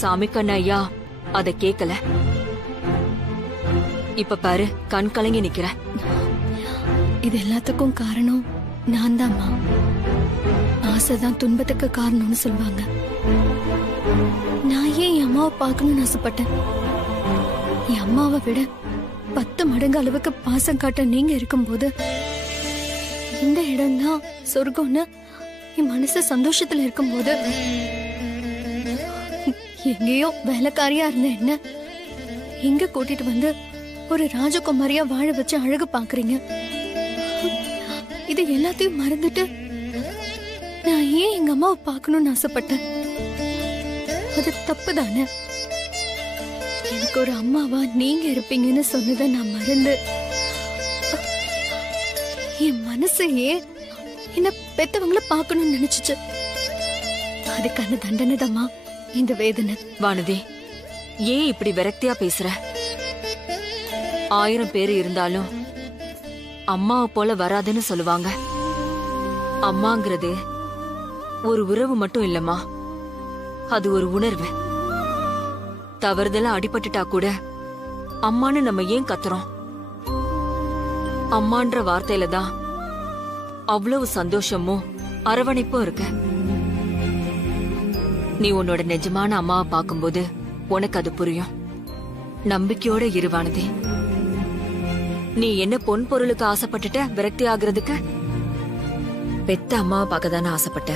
சாமி கண்ணையா அத கேக்கல. இப்ப பாரு, கண் கலங்கி நிக்கிற. இது எல்லாத்துக்கும் காரணம் நான் தான்மா. ஆசைதான் துன்பத்துக்கு காரணம்னு சொல்லுவாங்க. நான் ஏன் என் அம்மாவை பார்க்கணும்னு ஆசைப்பட்டேன்? என் அம்மாவை விட 10 மடங்கு அளவுக்கு பாசம் காட்ட நீங்க இருக்கும்போது இந்த இடம் தான் சொர்க்கம்னு என் மனசு சந்தோஷத்துல இருக்கும்போது எங்கேயோ வேலைக்காரியா இருந்த என்ன எங்க கூட்டிட்டு வந்து ஒரு ராஜகுமாரியா வாழ வச்சு அழகு பாக்குறீங்க. இது எல்லாத்தையும் மறந்துட்டு நான் ஏன் எங்க அம்மாவை பார்க்கணும்னு ஆசைப்பட்டேன்? அது தப்பு தானே? எனக்கு ஒரு அம்மாவா நீங்க இருப்பீங்கன்னு சொன்னதை நான் மறந்து என் மனசையே என்ன பெத்தவங்கள பார்க்கணும்னு நினைச்சுச்சு. அதுக்கான தண்டனை தாம்மா இந்த வேதனை. வானதி, ஏன் இப்படி விரக்தியா பேசுற? 1000 பேர் இருந்தாலும் அம்மாவை போல வராதுன்னு சொல்லுவாங்க. அம்மாங்கிறது ஒரு உறவு மட்டும் இல்லம்மா, அது ஒரு உணர்வு. தவறுதலா அடிபட்டுட்டா கூட அம்மான்னு நம்ம ஏன் கத்துறோம்? அம்மான்ற வார்த்தையில தான் அவ்வளவு சந்தோஷமும் அரவணைப்பும் இருக்கு. நீ உன்னோட நிஜமான அம்மாவை பார்க்கும்போது உனக்கு அது புரியும். நம்பிக்கையோட இருவானதே. நீ என்ன பொன் பொருளுக்கு ஆசைப்பட்டுட்ட விரக்தி ஆகுறதுக்கு? பெத்த அம்மாவை பார்க்க தானே ஆசைப்பட்ட.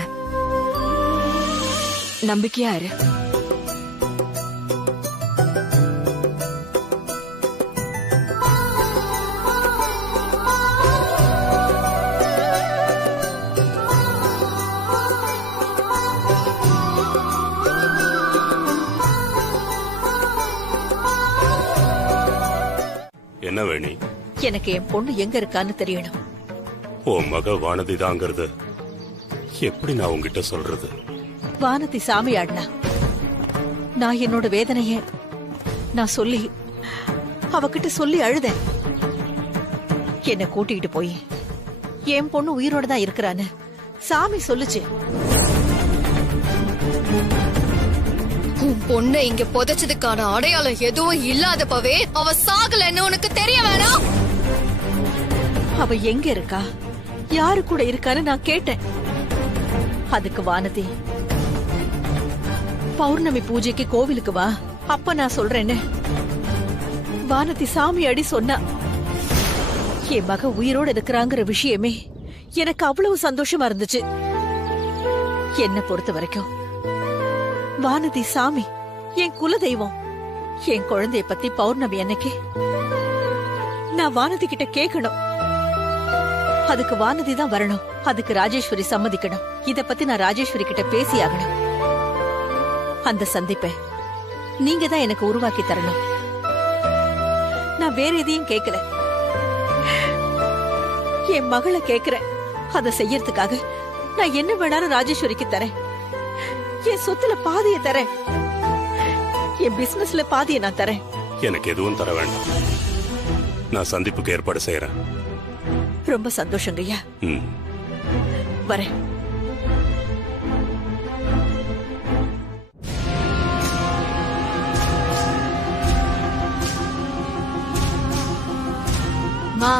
நம்பிக்கையா இரு. என்ன வேணி? எனக்கு என் பொண்ணு எங்க இருக்கான்னு தெரியணும். உன் மக வானதி தாங்கிறது எப்படி நான் உங்ககிட்ட சொல்றது? வானதி சாமி ஆடினா நான் என்னோட வேதனைய நான் சொல்லி அவகிட்ட சொல்லி அழுதேன். என்ன கூட்டிட்டு போய் என் பொண்ணு உயிரோட தான் இருக்கிறான்னு சாமி சொல்லுச்சு. உன் பொண்ணை இங்க புதைச்சதுக்கான அடையாளம் எதுவும் இல்லாதப்பவே அவ சாகலன்னு உனக்கு தெரிய வேணாம். அவ எங்க இருக்கா, யாரு கூட இருக்கான்னு நான் கேட்டேன். அதுக்கு வானதி, பௌர்ணமி பூஜைக்கு கோவிலுக்கு வா, அப்ப நான் சொல்றேன்னு வானதி சாமி அடி சொன்னா. என் மக உயிரோட இருக்கிறாங்கிற விஷயமே எனக்கு அவ்வளவு சந்தோஷமா இருந்துச்சு. என்ன பொறுத்த வரைக்கும் வானதி சாமி என் குல தெய்வம். என் குழந்தைய பத்தி பௌர்ணமி அன்னைக்கு நான் வானதி கிட்ட கேட்கணும். அதுக்கு வானதி தான் வரணும். அதுக்கு ராஜேஸ்வரி சம்மதிக்கணும். இத பத்தி நான் ராஜேஸ்வரி கிட்ட பேசி ஆகணும். அந்த சந்திப்பை நீங்க தான் எனக்கு உருவாக்கி தரணும். நான் வேற எதையும் கேட்கல, என் மகளை கேக்குறேன். அதை செய்யறதுக்காக நான் என்ன வேணாலும் ராஜேஸ்வரிக்கு தரேன். என் சொத்துல பாதிய தரேன், என் பிசினஸ்ல பாதிய நான் தரேன். எனக்கு எதுவும் தர வேண்டாம். நான் சந்திப்புக்கு ஏற்பாடு செய்யறேன். ரொம்ப சந்தோஷங்கய்யா. வரேன். மா,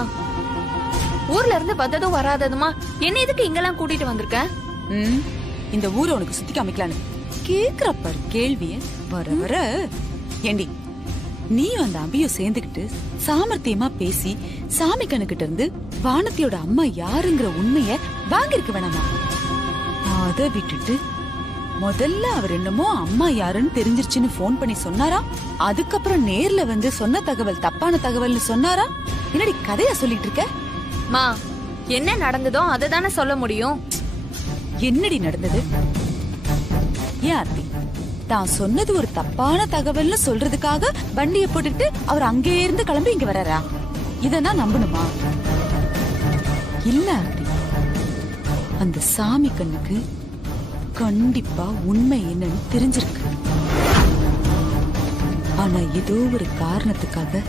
ஊர்ல இருந்து வந்ததும் வராததுமா என்ன எதுக்கு இங்கெல்லாம் கூட்டிட்டு வந்திருக்க? இந்த ஊரை உனக்கு சுத்தி காமிக்கலான்னு கேக்குறப்பாரு கேள்விய வர வர. ஏண்டி, நீயும் அந்த அபியும் சேர்ந்துகிட்டு சாமர்த்தியமா பேசி சாமி கண்ணுகிட்ட இருந்து வானத்தியோட அம்மா யாருங்கிற உண்மைய வாங்கிருக்க வேணாமா? அத விட்டுட்டு முதல்ல அவர் என்னமோ அம்மா யாருன்னு தெரிஞ்சிருச்சுன்னு போன் பண்ணி சொன்னாரா, அதுக்கப்புறம் நேர்ல வந்து சொன்ன தகவல் தப்பான தகவல்னு சொன்னாரா? என்னடி கதையா சொல்லிட்டு இருக்க? மா, என்ன நடந்ததோ அதை தானே சொல்ல முடியும். என்னடி நடந்தது? ஏன் ஆர்த்தி, தான் சொன்னது ஒரு தப்பான தகவல்னு சொல்றதுக்காக வண்டியை போட்டுட்டு அவர் அங்கே இருந்து கிளம்பி இங்க வர்றாரா? இத நான் நம்பணுமா? இல்ல ஆர்த்தி, அந்த சாமி கண்ணுக்கு கண்டிப்பா உண்மை என்னன்னு தெரிஞ்சிருக்கு. ஆனா ஏதோ ஒரு காரணத்துக்காக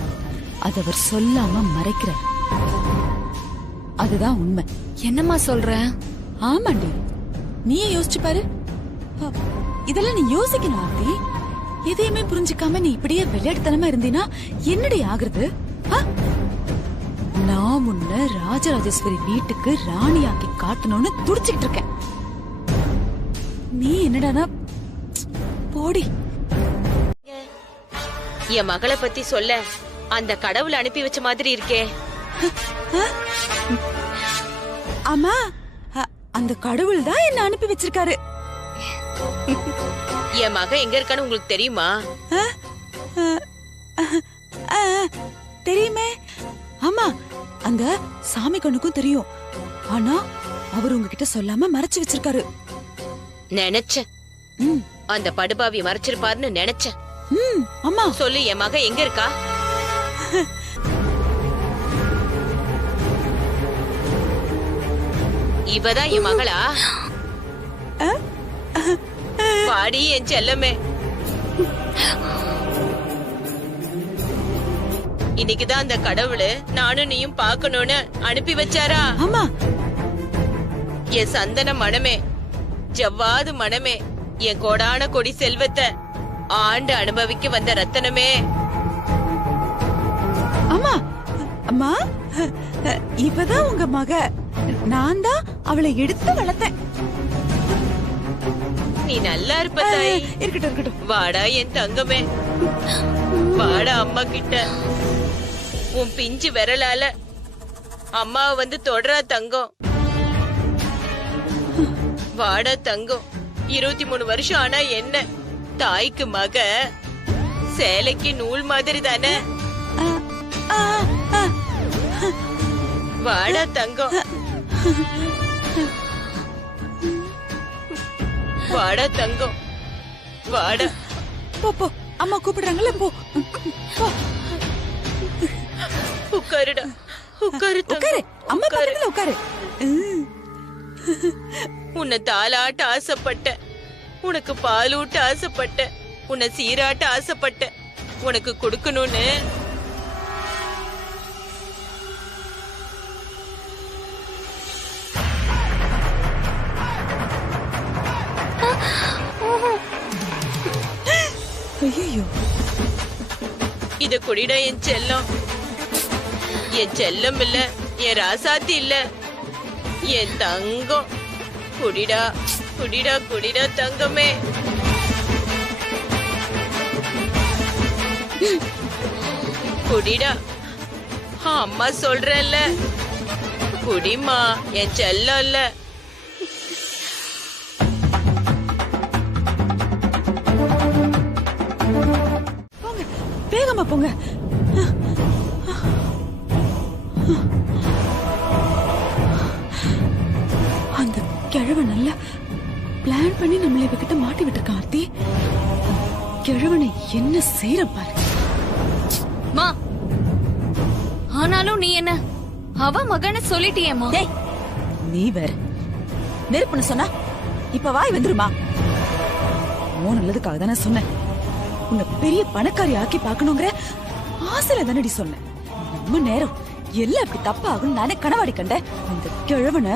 அத அவர் சொல்லாம மறைக்கிறார். அதுதான் உண்மை. என்னம்மா சொல்ற? ஆமாண்டி, நீயே யோசிச்சு பாரு. இதெல்லாம் நீ யோசிக்கணும் ஆர்த்தி. எதையுமே புரிஞ்சுக்காம நீ இப்படியே விளையாட்டுத்தனமா இருந்தீனா என்னடி ஆகுறது? நான் உன்னை ராஜராஜேஸ்வரி வீட்டுக்கு ராணியாக்கி காட்டணும்னு துடிச்சுக்கிட்டு இருக்கேன். நீ என்னடானா போடி. என் மகளை பத்தி சொல்ல அந்த கடவுள் அனுப்பி வச்ச மாதிரி இருக்கே. ஆமா, அந்த கடவுள் தான் என்ன அனுப்பி வச்சிருக்காரு. என் மக எங்க இருக்கான்னு உங்களுக்கு தெரியுமா? தெரியுமே. ஆமா, அந்த சாமி கண்ணுக்கும் தெரியும். ஆனா அவர் உங்ககிட்ட சொல்லாம மறைச்சு வச்சிருக்காரு. நினைச்சேன் அந்த படுபாவி மறைச்சிருப்பாருன்னு நினைச்சேன். ஆமா, சொல்லு, என் மக எங்க இருக்கா? இவதான் என் மகளா? பாடி என் செல்லமே. இன்னைக்குதான் அந்த கடவுளு நானும் நீயும் பாக்கணும்னு அனுப்பி வச்சாரா? ஆமா. என் சந்தன மனமே, ஜவ்வாது மனமே, என் கோடான கொடி செல்வத்தை ஆண்டு அனுபவிக்க வந்த ரத்தனமே. ஆமா அம்மா, இப்பதான் உங்க மக. நான் தான் அவளை எடுத்து வளர்த்தேன். நீ நல்லா இருப்ப தாய். இருக்கட்டும் இருக்கட்டும். வாடா என் தங்கமே, வாடா அம்மா கிட்ட. உன் பிஞ்சு விரலால அம்மாவை வந்து தொடரா தங்கம். வாடா தங்கம். 23 வருஷம் ஆனா என்ன, தாய்க்கு மக சேலைக்கு நூல் மாதிரி தானே. வாடா தங்கம், வாடா தங்கம், வாடா. போ போ, அம்மா கூப்பிடுறாங்கல்ல, போ. உட்காருடா, உட்காரு உட்காரு. அம்மா பக்கத்துல உட்காரு. உன்னை தாலாட்ட ஆசைப்பட்ட, உனக்கு பாலூட்ட ஆசைப்பட்ட, உன்னை சீராட்ட ஆசைப்பட்ட, உனக்கு கொடுக்கணும்னு ஐயோ. இத குடிடா என் செல்லம். என் செல்லம் இல்ல, என் ராசாத்தி இல்ல, என் தங்கம். குடிடா குடிடா குடிடா தங்கமே. குடிடா, அம்மா சொல்றேன்ல, குடிமா என் செல்லம் இல்ல. போங்க, வேகமா போங்க. அந்த கிழவன் நல்லா பிளான் பண்ணி நம்மளை இவகிட்ட மாட்டி விட்டுருக்கான். ஆர்த்தி, கிழவனை என்ன செய்யற பாரு. மா, ஆனாலும் நீ என்ன அவ மகனை சொல்லிட்டியேம்மா. நீ வேற நெருப்புன்னு சொன்னா இப்ப வாய் வந்துருமா? உன் நல்லதுக்காக தானே சொன்னேன். உன்னை பெரிய பணக்காரி ஆக்கி பாக்கணுங்கிற ஆசையில தானடி சொன்னேன். ரொம்ப நேரம் எல்லாம் இப்படி தப்பாகும் நானே கனவாடி கண்டேன். அந்த கிழவனை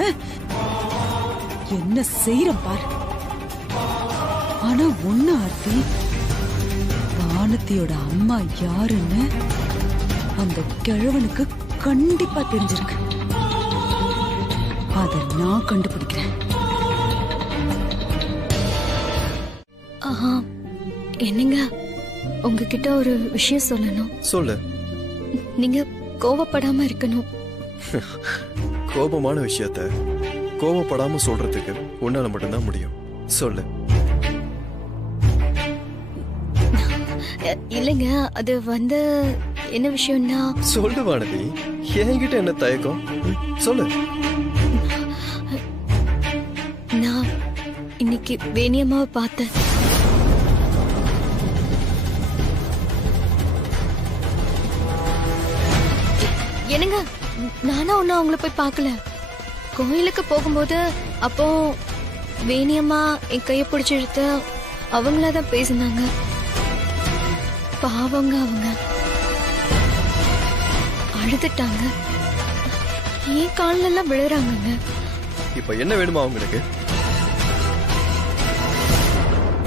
என்ன செய்யறேன் பாரு. ஆனா ஒண்ணு ஆர்த்தி, வானத்தியோட அம்மா யாருன்னு அந்த கிழவனுக்கு கண்டிப்பா தெரிஞ்சிருக்கு. அத நான் கண்டுபிடிக்கிறேன். என்னங்க, உங்ககிட்ட ஒரு விஷயம் சொல்லணும். சொல்லு. நீங்க கோவப்படாம இருக்கணும். கோபமான விஷயத்த கோவப்படாம சொல்றதுக்கு உன்னால மட்டும்தான் முடியும். சொல்லு. இல்லைங்க, அது வந்து என்ன விஷயம்னா. சொல்லு வானதி, என்கிட்ட என்ன தயக்கம்? சொல்லு. நான் இன்னைக்கு வேணியம்மாவை பார்த்தேன். என்னங்க, நானா ஒன்னும் அவங்கள போய் பார்க்கல. கோயிலுக்கு போகும்போது அப்போ வேணியம்மா என் கைய பிடிச்சி எடுத்து அவங்களாதான் பேசினாங்க. பாவங்க, அவங்க அழுதுட்டாங்க. ஏன் காலில் எல்லாம் விழுறாங்க. இப்ப என்ன வேணுமா அவங்களுக்கு?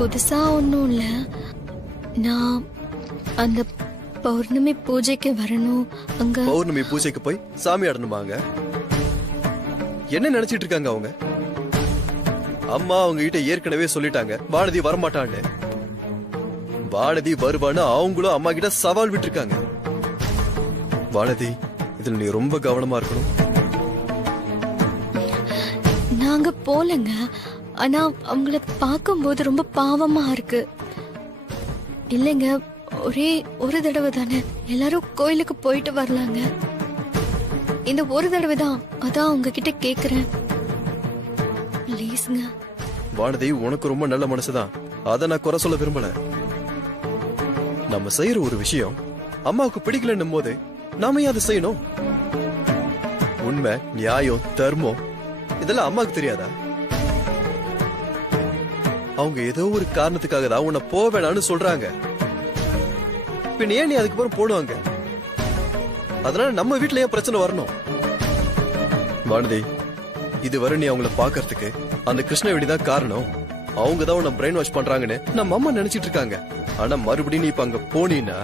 புதுசா ஒன்னும் இல்ல, நான் அந்த பௌர்ணமி பூஜைக்கு வரணும். அங்க பௌர்ணமி பூஜைக்கு போய் சாமி ஆடணுமாங்க? என்ன நினைச்சிட்டு இருக்காங்க அவங்க? அம்மா அவங்க கிட்ட ஏற்கனவே சொல்லிட்டாங்க வானதி வரமாட்டான்னு. வானதி வருவான்னு அவங்களும் அம்மா கிட்ட சவால் விட்டுருக்காங்க. வானதி, இதுல நீ ரொம்ப கவனமா இருக்கணும். நாங்க போலங்க. ஆனா அவங்கள பார்க்கும்போது ரொம்ப பாவமா இருக்கு. இல்லைங்க, ஒரே ஒரு தடவை தானே, எல்லாரும் கோயிலுக்கு போயிட்டு வரலாங்க. இந்த ஒரு தடவை தான், அதான் உங்ககிட்ட கேக்குறேன். ப்ளீஸ்ங்க. வானதி, உனக்கு ரொம்ப நல்ல மனசுதான், அத நான் குறை சொல்ல விரும்பல. நம்ம செய்யற ஒரு விஷயம் அம்மாவுக்கு பிடிக்கலன்னும் போது நாம ஏன் அதை செய்யணும்? உண்மை, நியாயம், தர்மம் இதெல்லாம் அம்மாக்கு தெரியாதா? அவங்க ஏதோ ஒரு காரணத்துக்காக தான் உன்னை போக வேணாம்னு சொல்றாங்க. பின் ஏன் நீ அதுக்கப்புறம் போடுவாங்க? அதனால நம்ம வீட்டுல ஏன் பிரச்சனை வரணும்? வானதி, இதுவரை நீ அவங்கள பாக்குறதுக்கு அந்த கிருஷ்ணவேணிதான் காரணம். அவங்க தான் உன்னை பிரெயின் வாஷ் பண்றாங்கன்னு நம்ம அம்மா நினைச்சிட்டு இருக்காங்க. ஆனா மறுபடியும் நீ இப்ப அங்க போனீன்னா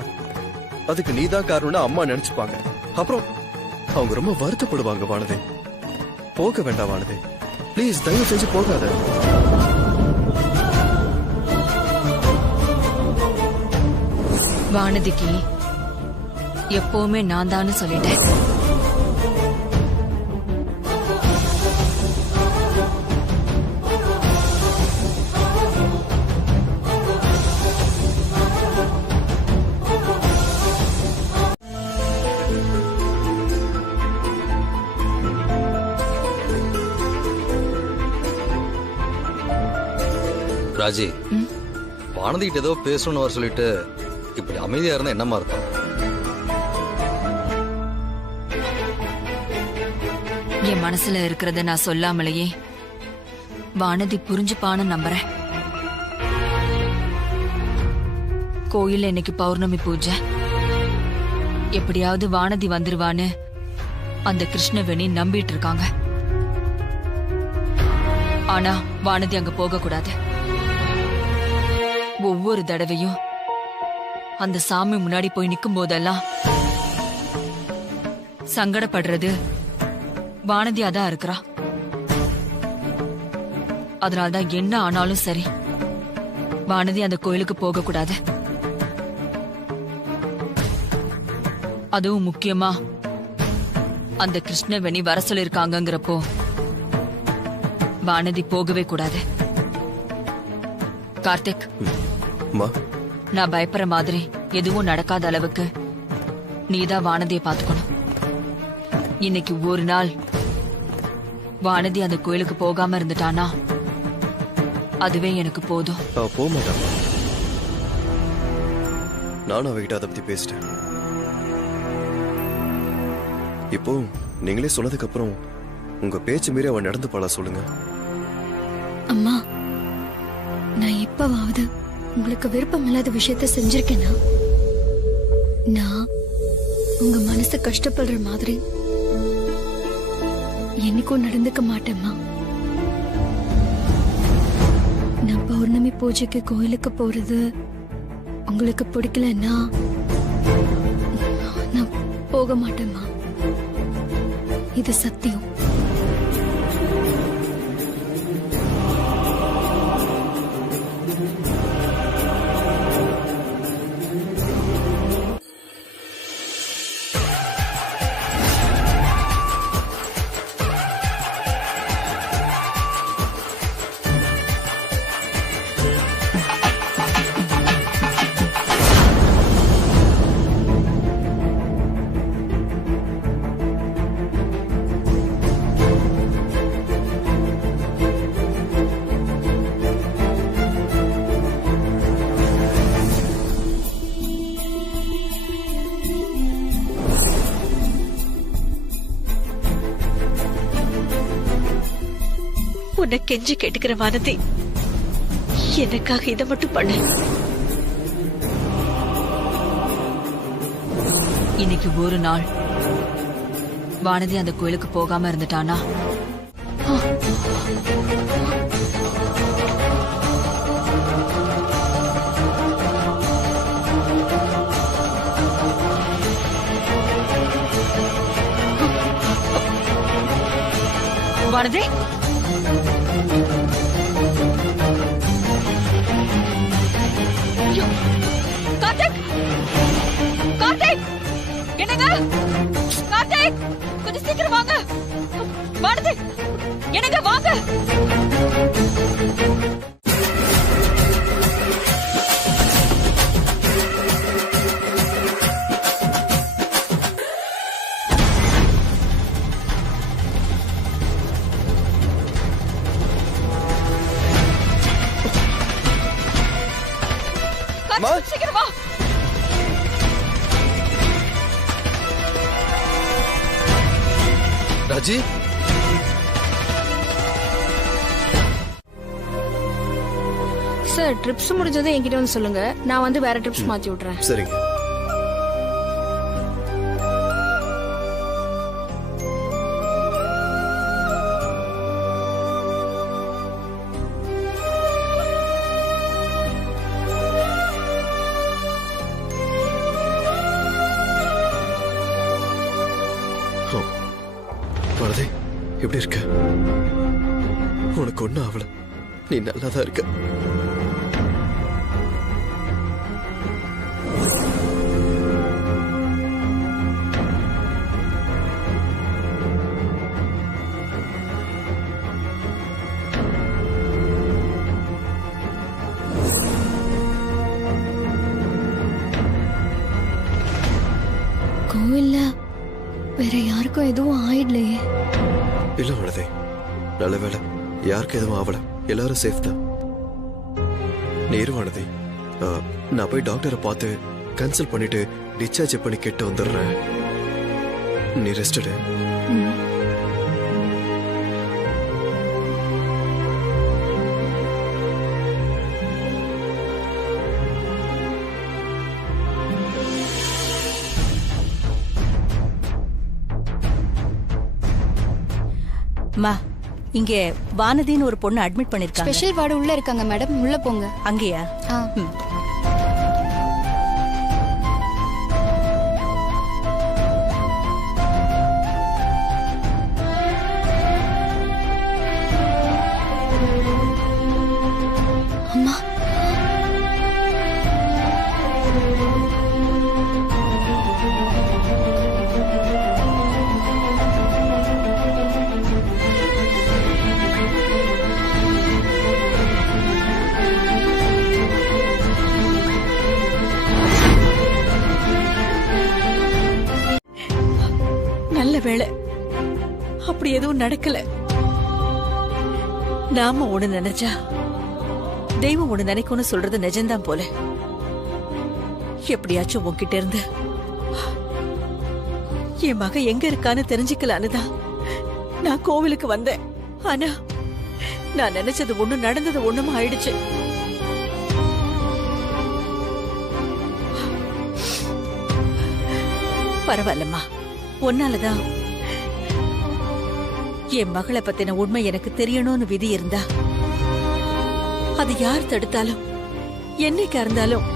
அதுக்கு நீ தான் காரணம்னு அம்மா நினைச்சுப்பாங்க. அப்புறம் அவங்க ரொம்ப வருத்தப்படுவாங்க. வானதி, போக வேண்டாம் வானதி, ப்ளீஸ் தயவு செஞ்சு போகாத. வானதிக்கு எப்பவுமே நான் தான் சொல்லிட்டேன். ராஜி, வானதி கிட்ட ஏதோ பேசணும்னு வர சொல்லிட்டு இப்படி அமைதியா இருந்தா என்னமா இருக்கும்? என் மனசுல இருக்கிறத நான் சொல்லாமலேயே வானதி புரிஞ்சுப்பான்னு நம்புறேன். கோயில்ல இன்னைக்கு பௌர்ணமி பூஜை. எப்படியாவது வானதி வந்துருவான்னு அந்த கிருஷ்ணவேணி நம்பிட்டு இருக்காங்க. ஆனா வானதி அங்க போக கூடாது. ஒவ்வொரு தடவையும் அந்த சாமி முன்னாடி போய் நிக்கும் போதெல்லாம் சங்கடப்படுறது வானதியா தான் இருக்கிறா. அதனால்தான் என்ன ஆனாலும் சரி, வானதி அந்த கோயிலுக்கு போக கூடாது. அதுவும் முக்கியமா அந்த கிருஷ்ணவேணி வர சொல்லிருக்காங்கிறப்போ வானதி போகவே கூடாது. கார்த்திக், நான் பயப்படுற மாதிரி எதுவும் நடக்காத அளவுக்கு நீதான் வானதியை பாத்துக்கணும். இன்னைக்கு ஒரு நாள் வானதி அந்த கோயிலுக்கு போகாம இருந்துட்டானா அதுவே எனக்கு போதும். போக மாட்டான். நானும் அவகிட்ட அதை பத்தி பேசிட்டேன். இப்போ நீங்களே சொன்னதுக்கு அப்புறம் உங்க பேச்சு மீறி அவன் நடந்து போல சொல்லுங்க. அம்மா, நான் எப்பவாவது உங்களுக்கு விருப்பம் இல்லாத விஷயத்த செஞ்சிருக்கேனா? நான் உங்க மனசு கஷ்டப்படுற மாதிரி என்னைக்கும் நடந்துக்க மாட்டேம்மா. நான் பௌர்ணமி பூஜைக்கு கோயிலுக்கு போறது உங்களுக்கு பிடிக்கலன்னா நான் போக மாட்டேம்மா. இது சத்தியம். உன்னை கெஞ்சி கேட்டுக்கிற வானதி, எனக்காக இதை மட்டும் பண்ணு. இன்னைக்கு ஒரு நாள் வானதி அந்த கோயிலுக்கு போகாம இருந்துட்டானா வானதி, ஐயோ, கார்த்திக், கார்த்திக், என்னங்க கார்த்திக், கொஞ்சம் சீக்கிரம் வாங்க. வானதி, என்னங்க வாங்க. சீக்கிரம் வா. ராஜி, சார் ட்ரிப்ஸ் முடிஞ்சதை என்கிட்ட வந்து சொல்லுங்க, நான் வந்து வேற ட்ரிப்ஸ் மாத்தி விட்டுறேன். சரிங்க. பாரதி, எப்படி இருக்க? உனக்கு ஒண்ணும் ஆகல, நீ நல்லாதான் இருக்க. கோவில்ல வேற யாருக்கும் எதுவும் ஆயிடலையே. இல்ல பாரதி, நல்ல வேலை, யாருக்கு எதுவும் ஆகல, எல்லாரும் சேஃப் தான். நேருவானதி, நான் போய் டாக்டரை பார்த்து கன்சல்ட் பண்ணிட்டு டிஸ்சார்ஜ் பண்ணி கேட்டு வந்துடுறேன். நீ ரெஸ்ட் எடு. மா, இங்க வானதின்னு ஒரு பொண்ணு அட்மிட் பண்ணிருக்காங்க. ஸ்பெஷல் வார்டு உள்ள இருக்காங்க மேடம், உள்ள போங்க. அங்கேயா? அம்மா, நல்ல வேளை அப்படி எதுவும் நடக்கல. நாம ஒண்ணு நினைச்சா தெய்வம் ஒண்ணு நினைக்கும்னு சொல்றது நிஜம்தான் போல. எப்படியாச்சும் உன்கிட்ட இருந்து என் மக எங்க இருக்கான்னு தெரிஞ்சுக்கலான்னுதான் நான் கோவிலுக்கு வந்தேன். ஆனா நான் நினைச்சது ஒண்ணு, நடந்தது ஒண்ணுமா ஆயிடுச்சு. பரவாயில்லம்மா, ஒன்னாலதான் என் மகளை பத்தின உண்மை எனக்கு தெரியணும்னு விதி இருந்தா அது யார் தடுத்தாலும் என்னைக்கா இருந்தாலும்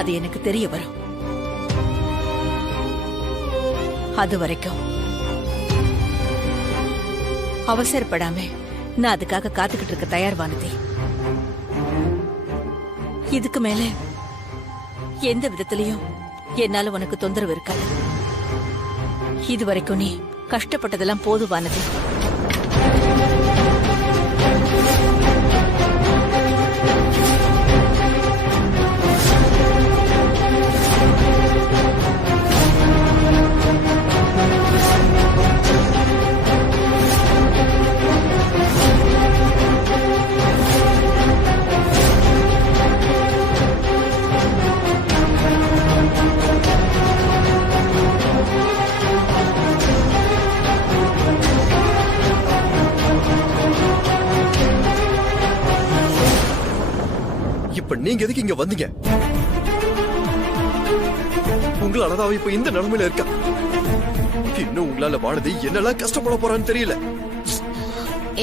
அது எனக்கு தெரிய வரும். அது வரைக்கும் அவசரப்படாம நான் அதுக்காக காத்துக்கிட்டு இருக்க தயார்வானதே. இதுக்கு மேல எந்த விதத்திலையும் என்னால உனக்கு தொந்தரவு இருக்காது. இது வரைக்கும் நீ கஷ்டப்பட்டதெல்லாம் போதுவானது. இப்ப நீங்க எதுக்கு இங்க வந்தீங்க? உங்களாலதான் இப்ப இந்த நிலைமையில இருக்கா. இன்னும் உங்களால வானதி என்னெல்லாம் கஷ்டப்பட போறான்னு தெரியல.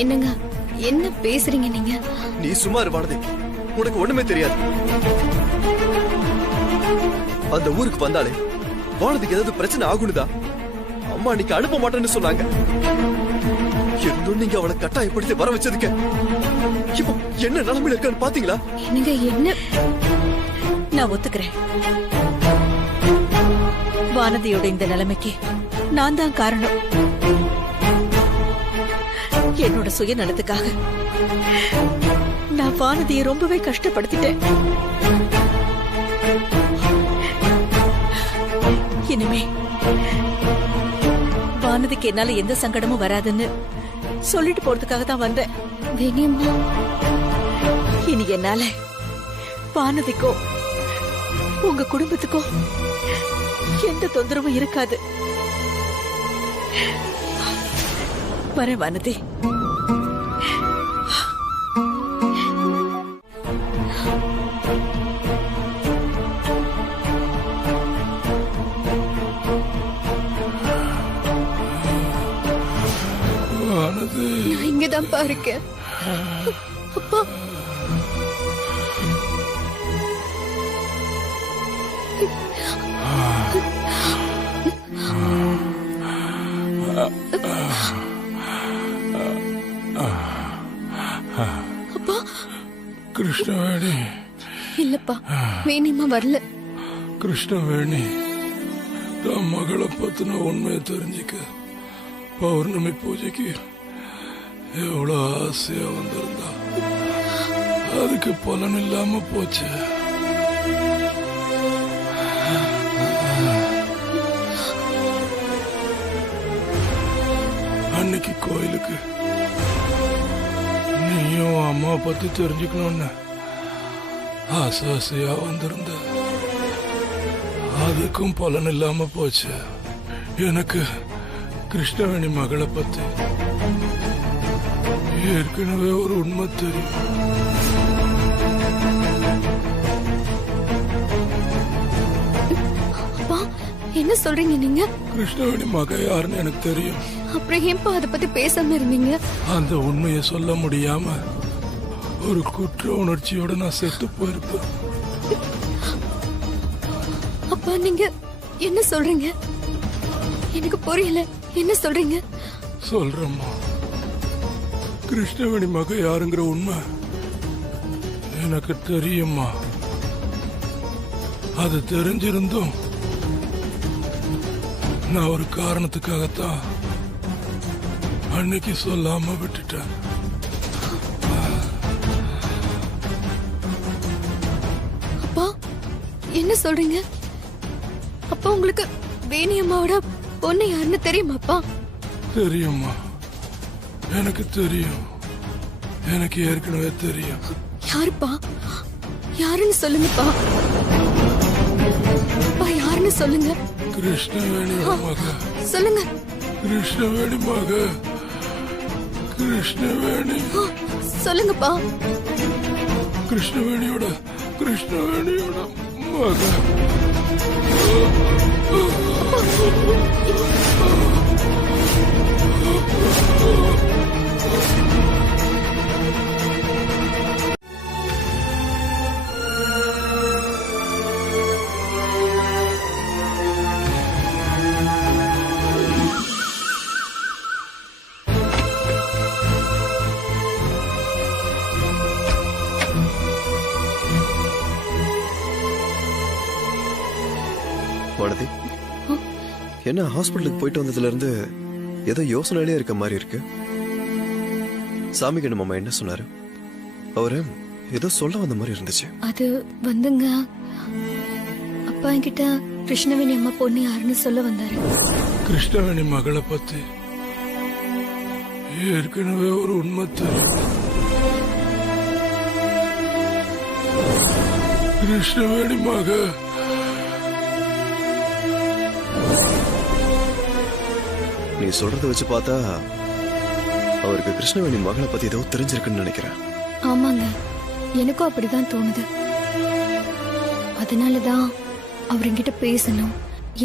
என்னங்க, என்ன பேசுறீங்க நீங்க? நீ சும்மா இரு வானதி, உனக்கு ஒண்ணுமே தெரியாது. அந்த ஊருக்கு வந்தாலே வானதிக்கு ஏதாவது பிரச்சனை ஆகுனுதா அம்மா அன்னைக்கு அனுப்ப மாட்டேன்னு சொன்னாங்க. இருந்தும் நீங்க அவளை கட்டாயப்படுத்தி வர வச்சதுக்கு இப்போ என்ன நிலைமையில இருக்கான்னு பாத்தீங்களா? என்னங்க என்ன? நான் ஒத்துக்கிறேன். வானதியோட இந்த நிலைமைக்கு நான் தான் காரணம். என்னோட சுயநலத்துக்காக நான் வானதியை ரொம்பவே கஷ்டப்படுத்திட்டேன். இனிமே வானதிக்கு என்னால எந்த சங்கடமும் வராதுன்னு சொல்லிட்டு போறதுக்காக தான் வந்தேன். வேணியம்மா, இனி என்னால வானதிக்கோ உங்க குடும்பத்துக்கோ எந்த தொந்தரவும் இருக்காது. வரேன் வானதி. நான் இங்கதான் இருக்கேன். அப்பா, அப்பா. கிருஷ்ணவேணி. இல்லப்பா, வேணியம்மா வரல. கிருஷ்ணவேணி, தன் மகளை பத்தின உண்மையை தெரிஞ்சுக்க பௌர்ணமி பூஜைக்கு எவ்வளவு ஆசையா வந்திருந்தா, அதுக்கு பலன் இல்லாம போச்சு. அன்னைக்கு கோயிலுக்கு நீயும் அம்மா பத்தி தெரிஞ்சுக்கணும்னு ஆசையா வந்திருந்த, அதுக்கும் பலன் இல்லாம போச்சு. எனக்கு கிருஷ்ணவேணி மகளை பத்தி ஏற்கனவே ஒரு உண்மை தெரியும். அப்பா, என்ன சொல்றீங்க நீங்க? கிருஷ்ணவேணி மக யாருன்னு எனக்கு தெரியும். அப்புறம் ஏன்பா அதை பத்தி பேசாம இருந்தீங்க? அந்த உண்மையை சொல்ல முடியாம ஒரு குற்ற உணர்ச்சியோட நான் செத்து போயிருப்பேன். அப்பா, நீங்க என்ன சொல்றீங்க? எனக்கு புரியல. என்ன சொல்றீங்க? சொல்றேம்மா, கிருஷ்ணவேணி மக யாருங்கிற உண்மை எனக்கு தெரியுமா. அது தெரிஞ்சிருந்தும் நான் ஒரு காரணத்துக்காகத்தான் அன்னைக்கு சொல்லாம விட்டுட்டேன். அப்பா, என்ன சொல்றீங்க? அப்பா, உங்களுக்கு வேணியம்மாவோட பொண்ணு யாருன்னு தெரியுமாப்பா? தெரியுமா, எனக்கு தெரியும். எனக்கு ஏற்கனவே தெரியும். யாருப்பா? யாருன்னு சொல்லுங்கப்பா. அப்பா, யாருன்னு சொல்லுங்க. கிருஷ்ணவேணியோட மக. சொல்லுங்க. கிருஷ்ணவேணி மக. கிருஷ்ணவேணி. சொல்லுங்கப்பா. கிருஷ்ணவேணியோட மக. வானதி, என்ன ஹாஸ்பிட்டலுக்கு போயிட்டு வந்ததுல இருந்து ஏதோ யோசனையிலே இருக்க மாதிரி இருக்கு. சாமிக்கு மாமா என்ன சொன்னாரு? அவரு ஏதோ சொல்ல வந்த மாதிரி இருந்துச்சு. அது வந்துங்க, அப்பா என்கிட்ட கிருஷ்ணவேணி அம்மா பொண்ணு யாருன்னு சொல்ல வந்தாரு. கிருஷ்ணவேணி மகளை பத்தி ஏற்கனவே ஒரு உண்மை தெரியும். கிருஷ்ணவேணி மக. நீ சொல்றத வச்சு பார்த்தா அவருக்கு கிருஷ்ணவேணி மகளை பத்தி ஏதோ தெரிஞ்சிருக்குன்னு நினைக்கிறேன். ஆமாங்க, எனக்கும் அப்படிதான் தோணுது. அதனாலதான் அவர் என்கிட்ட பேசணும்,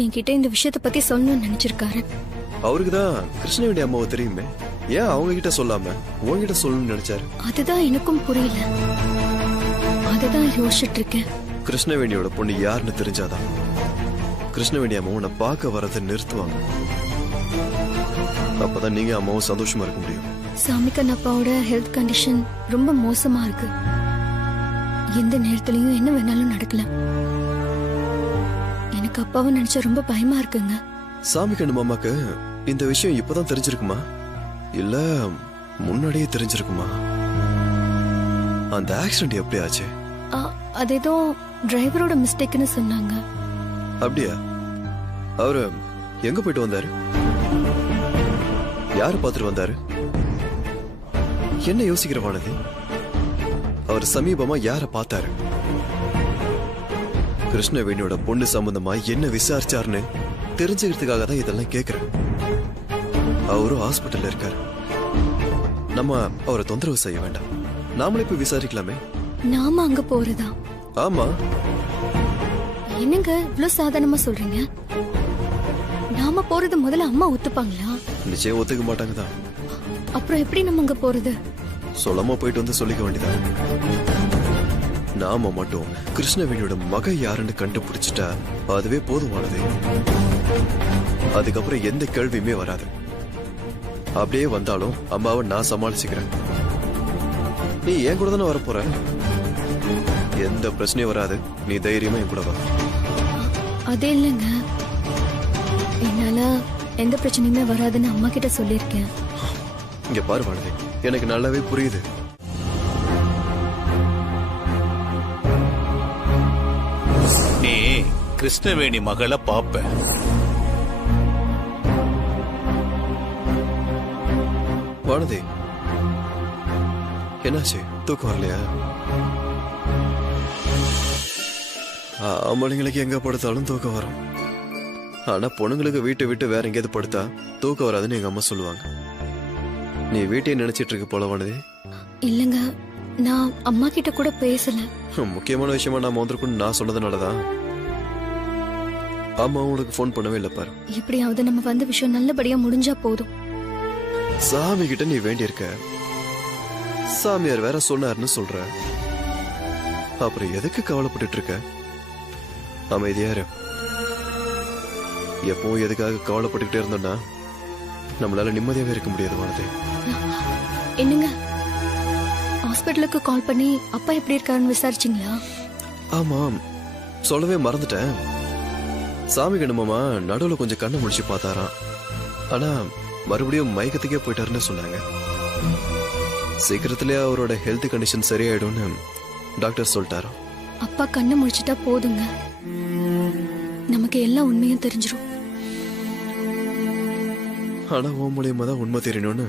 என்கிட்ட இந்த விஷயத்த பத்தி சொல்லணும்னு நினைச்சிருக்காரு. அவருக்குதான் கிருஷ்ணவேணி அம்மாவை தெரியுமே, ஏன் அவங்க கிட்ட சொல்லாம உங்ககிட்ட சொல்லணும்னு நினைச்சாரு? அதுதான் எனக்கும் புரியல. அதுதான் யோசிச்சுட்டு இருக்கேன். கிருஷ்ணவேணியோட பொண்ணு யாருன்னு தெரிஞ்சாதான் கிருஷ்ணவேணி அம்மா உன்னை பார்க்க வரதை நிறுத்துவாங்க. அப்பதான் நீங்க அம்மாவும் சந்தோஷமா இருக்க முடியும். சாமிக்கன் அப்பாவோட ஹெல்த் கண்டிஷன் ரொம்ப மோசமா இருக்கு. எந்த நேரத்துலயும் என்ன வேணாலும் நடக்கலாம். எனக்கு அப்பாவை நினைச்சா ரொம்ப பயமா இருக்குங்க. சாமிக்கண்ணு மாமாக்கு இந்த விஷயம் இப்பதான் தெரிஞ்சிருக்குமா இல்ல முன்னாடியே தெரிஞ்சிருக்குமா? அந்த ஆக்சிடென்ட் எப்படி ஆச்சு? அது ஏதோ டிரைவரோட மிஸ்டேக்னு சொன்னாங்க. அப்படியா? அவரு எங்க போயிட்டு வந்தாரு? யாரு பாத்துட்டு வந்தாரு? என்ன யோசிக்கிற வானதி? அவர் சமீபமா யார பார்த்தாரு? கிருஷ்ணவேணியோட பொண்ணு சம்பந்தமா என்ன விசாரிச்சாருன்னு தெரிஞ்சுக்கிறதுக்காக தான் இதெல்லாம் கேக்குறேன். அவரும் ஹாஸ்பிட்டல்ல இருக்காரு. நம்ம அவரை தொந்தரவு செய்ய வேண்டாம். நாமளே போய் விசாரிக்கலாமே. நாம அங்க போறதா? ஆமா. என்னங்க இவ்வளவு சாதாரணமா சொல்றீங்க? நாம போறது முதல்ல அம்மா ஒத்துப்பாங்களா? நிச்சயம் ஒத்துக்க மாட்டாங்க தான். அப்புறம் எப்படி நம்ம அங்க போறது? சொல்லாம போயிட்டு வந்து சொல்லிக்க வேண்டியதான். நாம மட்டும் கிருஷ்ணவேணியோட மக யாருன்னு கண்டுபிடிச்சிட்டா அதுவே போதுமானது. அதுக்கப்புறம் எந்த கேள்வியுமே வராது. அப்படியே வந்தாலும் அம்மாவை நான் சமாளிச்சுக்கிறேன். நீ என் கூட தானே வரப்போற. எந்த பிரச்சனையும் வராது. நீ தைரியமா என் கூட வர. அதே இல்லைங்க, என்னால எந்த பிரச்சனையுமே வராதுன்னு அம்மா கிட்ட சொல்லிருக்கேன். இங்க பாரு வானதி, எனக்கு நல்லாவே புரியுது. நீ கிருஷ்ணவேணி மகளை பாப்ப. வானதி, என்னாச்சு? தூக்கம் வரலையா? ஆம்பளைங்களுக்கு எங்க படுத்தாலும் தூக்கம் வரும். ஆனா பொண்ணுங்களுக்கு வீட்டை விட்டு வேற எங்கேயாவது படுத்தா தூக்கம் வராதுன்னு எங்க அம்மா சொல்லுவாங்க. நீ வீட்டையே நினைச்சிட்டு இருக்க போல வானதி. இல்லங்க, நான் அம்மா கிட்ட கூட பேசல. முக்கியமான விஷயமா நான் வந்திருக்குன்னு நான் சொன்னதுனாலதான் அம்மா உங்களுக்கு போன் பண்ணவே இல்ல பாரு. எப்படியாவது நம்ம வந்த விஷயம் நல்லபடியா முடிஞ்சா போதும். சாமி கிட்ட நீ வேண்டியிருக்க. சாமியார் வேற சொன்னாருன்னு சொல்ற. அப்புறம் எதுக்கு கவலைப்பட்டு இருக்க? அமைதியாரு. எப்பவும் எதுக்காக கவலைப்பட்டுக்கிட்டே இருந்தோம்னா நம்மளால நிம்மதியாவே இருக்க முடியாது வானதி. என்னங்க, ஹாஸ்பிட்டலுக்கு கால் பண்ணி அப்பா எப்படி இருக்காருன்னு விசாரிச்சீங்களா? ஆமா, சொல்லவே மறந்துட்டேன். சாமி கண்ணுமாமா நடுவுல கொஞ்சம் கண்ணை முடிச்சு பார்த்தாராம். ஆனா மறுபடியும் மயக்கத்துக்கே போயிட்டாருன்னு சொன்னாங்க. சீக்கிரத்திலே அவரோட ஹெல்த் கண்டிஷன் சரியாயிடும்னு டாக்டர் சொல்லிட்டாரோ. அப்பா கண்ணை முடிச்சிட்டா போதுங்க, நமக்கு எல்லா உண்மையும் தெரிஞ்சிடும். ஆனா உன் மூலியமா தான் உண்மை தெரியணும்னு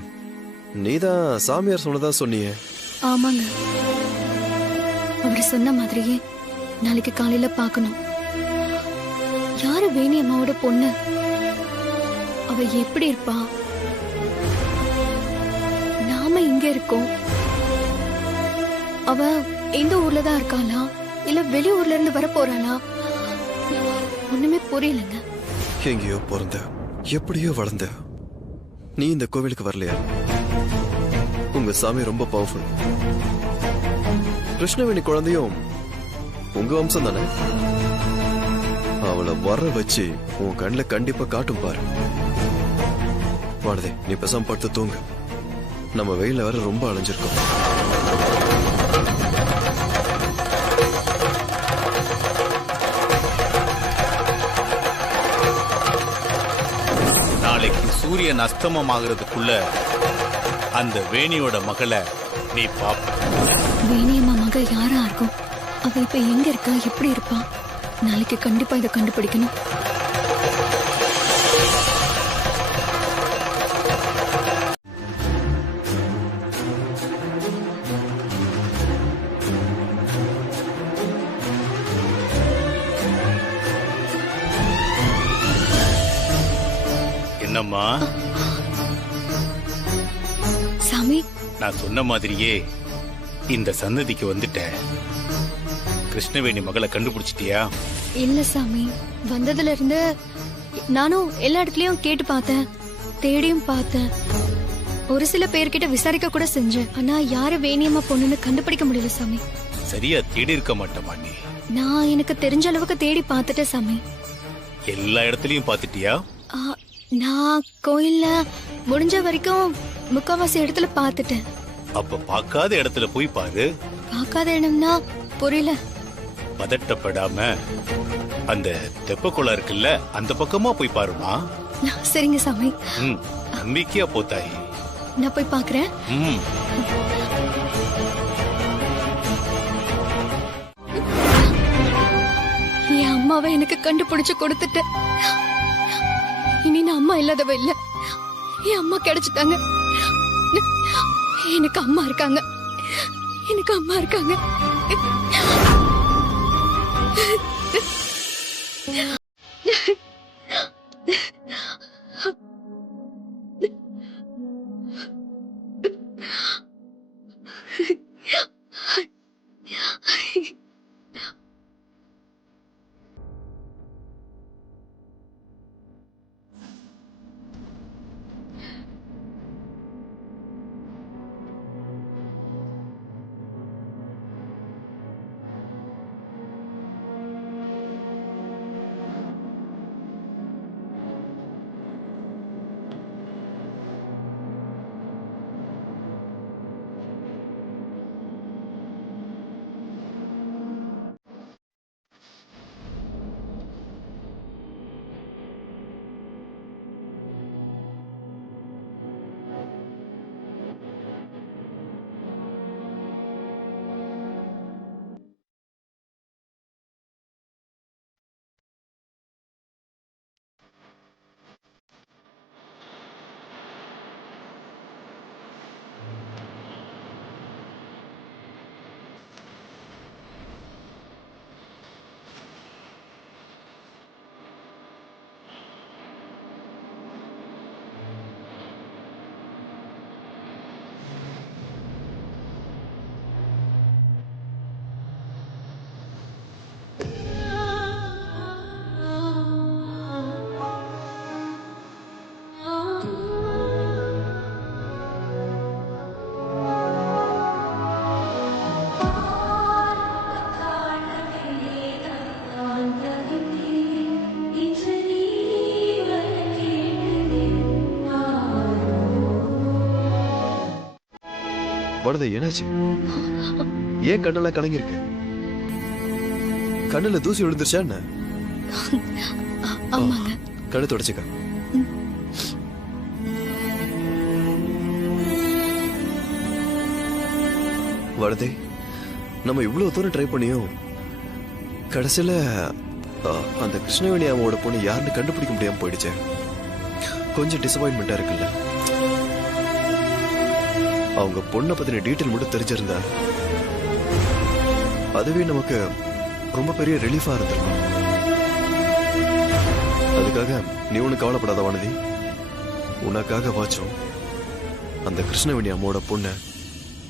நீதான் சாமியார் சொன்னதா சொன்னியே. ஆமாங்க, அவர் சொன்ன மாதிரியே நாளைக்கு காலையில பார்க்கணும். யாரு வேணி அம்மாவோட பொண்ணு? அவ எப்படி இருப்பா? நாம இங்க இருக்கோம், அவ எந்த ஊர்ல தான் இருக்காளா இல்ல வெளியூர்ல இருந்து வர போறாளா? ஒண்ணுமே புரியலங்க. எங்கேயோ பிறந்த எப்படியோ வளர்ந்த நீ இந்த கோவிலுக்கு வரலையா? உங்க சாமி ரொம்ப பவர்ஃபுல். கிருஷ்ணவேணி குழந்தையும் உங்க வம்சம் தானே. அவளை வர வச்சு உன் கண்ணுல கண்டிப்பா காட்டும் பாரு. வானதே, நீ பேசாம படுத்து தூங்கு. நம்ம வெயில வர ரொம்ப அலைஞ்சிருக்கோம். நாளைக்கு சூரியன் அஸ்தமமாகிறதுக்குள்ள அந்த வேணியோட மகளை நீ பாப்ப. வேணியம்மா மக யாரா இருக்கும்? அவ இப்ப எங்க இருக்கா, எப்படி இருப்பா? நாளைக்கு கண்டிப்பா இதை கண்டுபிடிக்கணும். என்னம்மா? சாமி, நான் சொன்ன மாதிரியே இந்த சன்னதிக்கு வந்துட்டேன். கிருஷ்ணவேணி மகளை கண்டுபிடிச்சிட்டியா? இல்ல சாமி, வந்ததுல இருந்து நானும் எல்லா இடத்துலயும் கேட்டு பார்த்தேன், தேடியும் பார்த்தேன். ஒரு சில பேர்கிட்ட விசாரிக்க கூட செஞ்சேன். ஆனா யாரு வேணியம்மா பொண்ணுன்னு கண்டுபிடிக்க முடியல சாமி. சரியா தேடி இருக்க மாட்டேமா நீ. நான் எனக்கு தெரிஞ்ச அளவுக்கு தேடி பார்த்துட்டேன் சாமி. எல்லா இடத்துலயும் பாத்துட்டியா? நான் கோயில்ல முடிஞ்ச வரைக்கும் முக்காவாசி இடத்துல பாத்துட்டேன். அப்ப பார்க்காத இடத்துல போய் பாரு. பார்க்காத இடம்னா புரியல. பதட்டப்படாம அந்த தெப்ப குளம் இருக்குல்ல, அந்த பக்கமா போய் பாருமா. சரிங்க சாமி. நம்பிக்கையா போத்தாயி. நான் போய் பாக்குறேன். என் அம்மாவை எனக்கு கண்டுபிடிச்சு கொடுத்துட்டேன். இனி நான் அம்மா இல்லாதவ இல்ல. என் அம்மா கிடைச்சிட்டாங்க. எனக்கு அம்மா இருக்காங்க. எனக்கு அம்மா இருக்காங்க. வானதி, என்னாச்சு? ஏன் கண்ணெல்லாம் கலங்கிருக்கு? கண்ணுல தூசி விழுந்துருச்சா என்ன? கண்ணு தொடச்சுக்க. வானதி, நம்ம இவ்வளவு தூரம் ட்ரை பண்ணியும் கடைசியில அந்த கிருஷ்ணவேணி அம்மாவோட பொண்ணு யாருன்னு கண்டுபிடிக்க முடியாம போயிடுச்சு. கொஞ்சம் டிசப்பாயின்மெண்டா இருக்குல்ல? அவங்க பொண்ணை பத்தின டீட்டெயில் மட்டும் தெரிஞ்சிருந்தா அதுவே நமக்கு ரொம்ப பெரிய ரிலீஃபா இருந்திருக்கும். அதுக்காக நீ ஒண்ணு கவலைப்படாத வானதி. உனக்காக வாச்சும் அந்த கிருஷ்ணவேணி அம்மாவோட பொண்ணை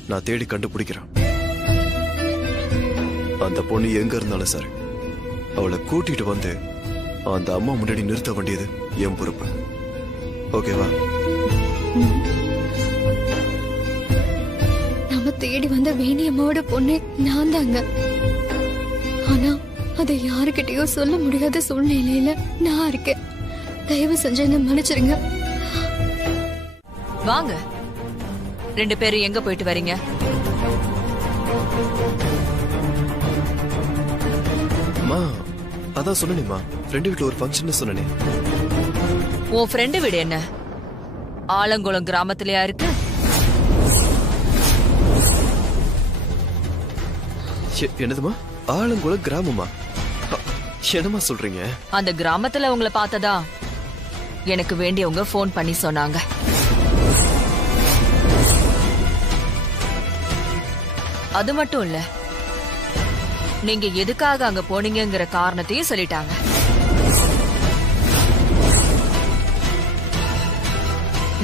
நான் தேடி கண்டுபிடிக்கிறேன். அந்த பொண்ணு எங்க இருந்தாலும் சரி, அவளை கூட்டிட்டு வந்து அந்த அம்மா முன்னாடி நிறுத்த வேண்டியது என் பொறுப்பு. ஓகேவா? தேடி வந்த வேணி அம்மாவோட பொண்ணு நான் தாங்க. ஆனா அதை யாருக்கிட்டயோ சொல்ல முடியாத சூழ்நிலையில நான் இருக்கேன். தயவு செஞ்சு என்ன மன்னிச்சிருங்க. வாங்க, 2 பேரும் எங்க போயிட்டு வரீங்க? அம்மா, அதான் சொன்னேமா, ஃப்ரெண்டு வீட்டுல ஒரு ஃபங்க்ஷன் சொன்னனே. உன் ஃப்ரெண்டு வீடு என்ன ஆலங்குளம் கிராமத்திலயா இருக்கு? என்னதுமா? ஆலங்குளம் கிராமமா? என்னமா சொல்றீங்க? அந்த கிராமத்துல உங்களை பார்த்ததா எனக்கு வேண்டியவங்க போன் பண்ணி சொன்னாங்க. அது மட்டும் இல்ல, நீங்க எதுக்காக அங்க போனீங்கங்கிற காரணத்தையும் சொல்லிட்டாங்க.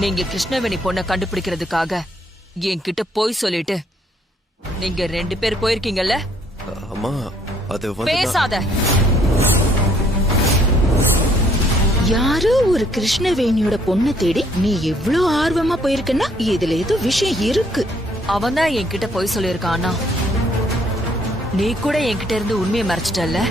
நீங்க கிருஷ்ணவேணி பொண்ணை கண்டுபிடிக்கிறதுக்காக என்கிட்ட போய் சொல்லிட்டு நீங்க 2 பேர் போயிருக்கீங்கல்ல? அம்மா, அது பேசாத. யாரோ ஒரு கிருஷ்ணவேணியோட பொண்ணை தேடி நீ எவ்வளவு ஆர்வமா போயிருக்கன்னா இதுல ஏதோ விஷயம் இருக்கு. அவன் தான் என்கிட்ட போய் சொல்லியிருக்கானா? நீ கூட என்கிட்ட இருந்து உண்மையை மறைச்சிட்டல்ல?